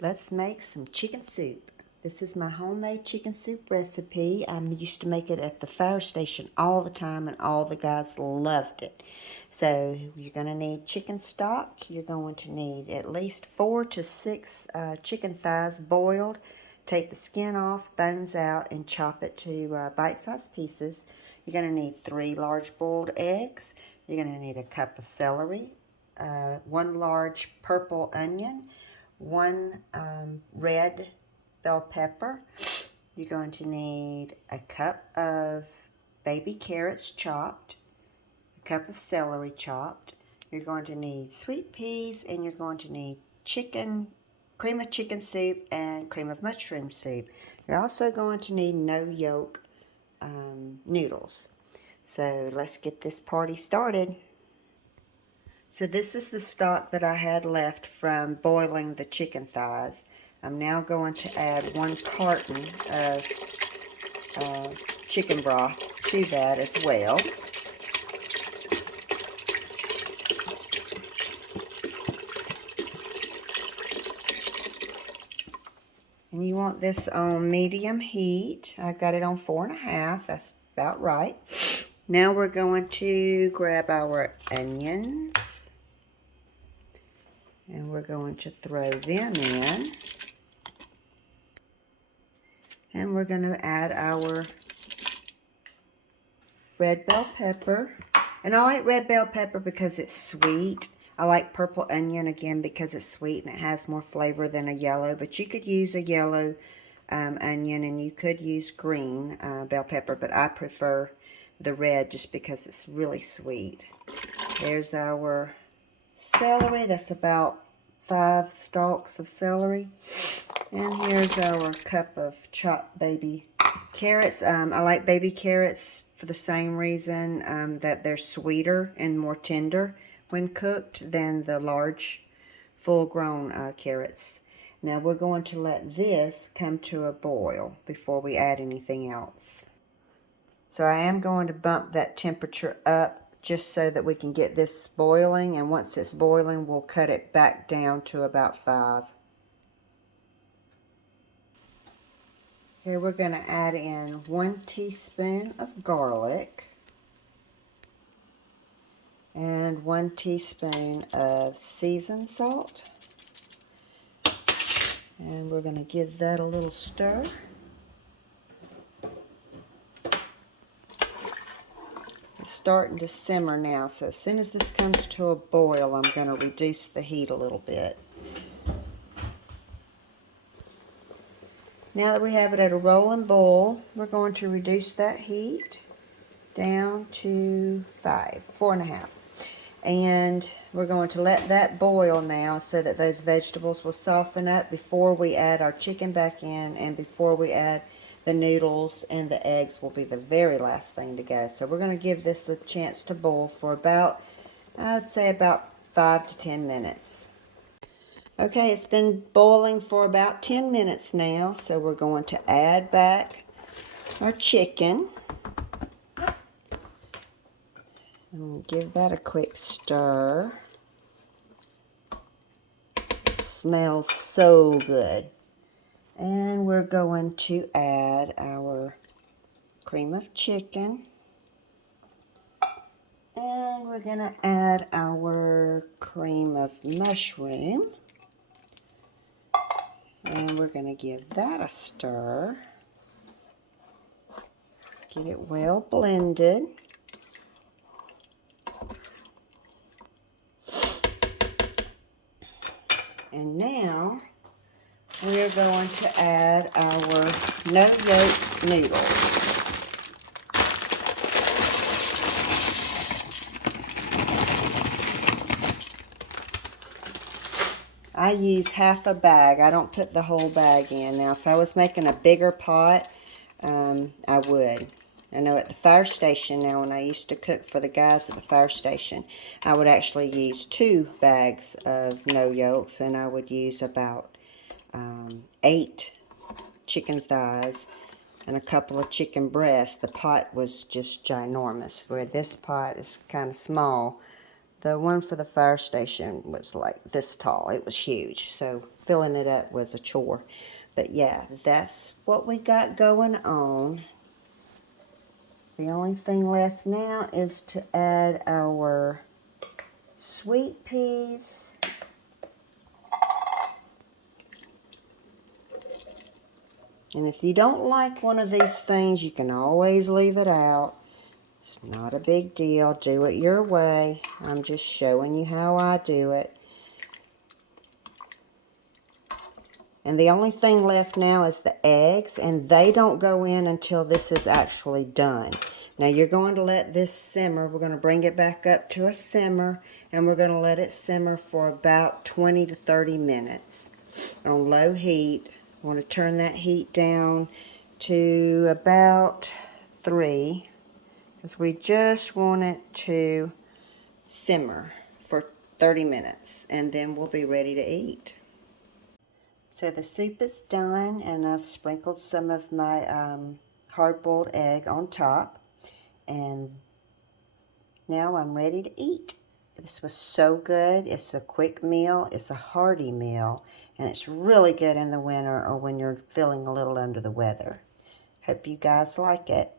let's make some chicken soup. This is my homemade chicken soup recipe. I used to make it at the fire station all the time, and all the guys loved it. So you're going to need chicken stock. You're going to need at least 4 to 6 chicken thighs boiled. Take the skin off, bones out, and chop it to bite-sized pieces. You're going to need 3 large boiled eggs. You're going to need a cup of celery, 1 large purple onion, 1 red bell pepper. You're going to need a cup of baby carrots chopped, a cup of celery chopped. You're going to need sweet peas, and you're going to need cream of chicken soup, and cream of mushroom soup. You're also going to need no yolk noodles. So let's get this party started. So this is the stock that I had left from boiling the chicken thighs. I'm now going to add 1 carton of chicken broth to that as well. And you want this on medium heat. I got it on 4.5. That's about right. Now we're going to grab our onions, and we're going to throw them in. And we're going to add our red bell pepper. And I like red bell pepper because it's sweet. I like purple onion again because it's sweet and it has more flavor than a yellow. But you could use a yellow onion, and you could use green bell pepper. But I prefer the red just because it's really sweet. There's our celery. That's about 5 stalks of celery. And here's our cup of chopped baby carrots. I like baby carrots for the same reason that they're sweeter and more tender when cooked than the large full-grown carrots. Now we're going to let this come to a boil before we add anything else. So I am going to bump that temperature up just so that we can get this boiling, and once it's boiling we'll cut it back down to about 5. Okay, we're going to add in 1 teaspoon of garlic and 1 teaspoon of seasoned salt. And we're going to give that a little stir. It's starting to simmer now, so as soon as this comes to a boil, I'm going to reduce the heat a little bit. Now that we have it at a rolling boil, we're going to reduce that heat down to 4.5. And we're going to let that boil now so that those vegetables will soften up before we add our chicken back in, and before we add the noodles, and the eggs will be the very last thing to go. So we're going to give this a chance to boil for about, I'd say about 5 to 10 minutes. Okay, it's been boiling for about 10 minutes now, so we're going to add back our chicken. And we'll give that a quick stir. It smells so good. And we're going to add our cream of chicken. And we're going to add our cream of mushroom. And we're going to give that a stir. Get it well blended. And now we're going to add our no yolk noodles. I use half a bag. I don't put the whole bag in. Now, if I was making a bigger pot, I would. I know at the fire station now, when I used to cook for the guys at the fire station, I would actually use 2 bags of no yolks, and I would use about 8 chicken thighs and a couple of chicken breasts. The pot was just ginormous, where this pot is kind of small. The one for the fire station was like this tall. It was huge, so filling it up was a chore. But yeah, that's what we got going on. The only thing left now is to add our sweet peas. And if you don't like one of these things, you can always leave it out. It's not a big deal. Do it your way. I'm just showing you how I do it. And the only thing left now is the eggs, and they don't go in until this is actually done. Now you're going to let this simmer. We're going to bring it back up to a simmer, and we're going to let it simmer for about 20 to 30 minutes on low heat. I want to turn that heat down to about 3, because we just want it to simmer for 30 minutes, and then we'll be ready to eat. So the soup is done, and I've sprinkled some of my hard-boiled egg on top, and now I'm ready to eat. This was so good. It's a quick meal. It's a hearty meal, and it's really good in the winter or when you're feeling a little under the weather. Hope you guys like it.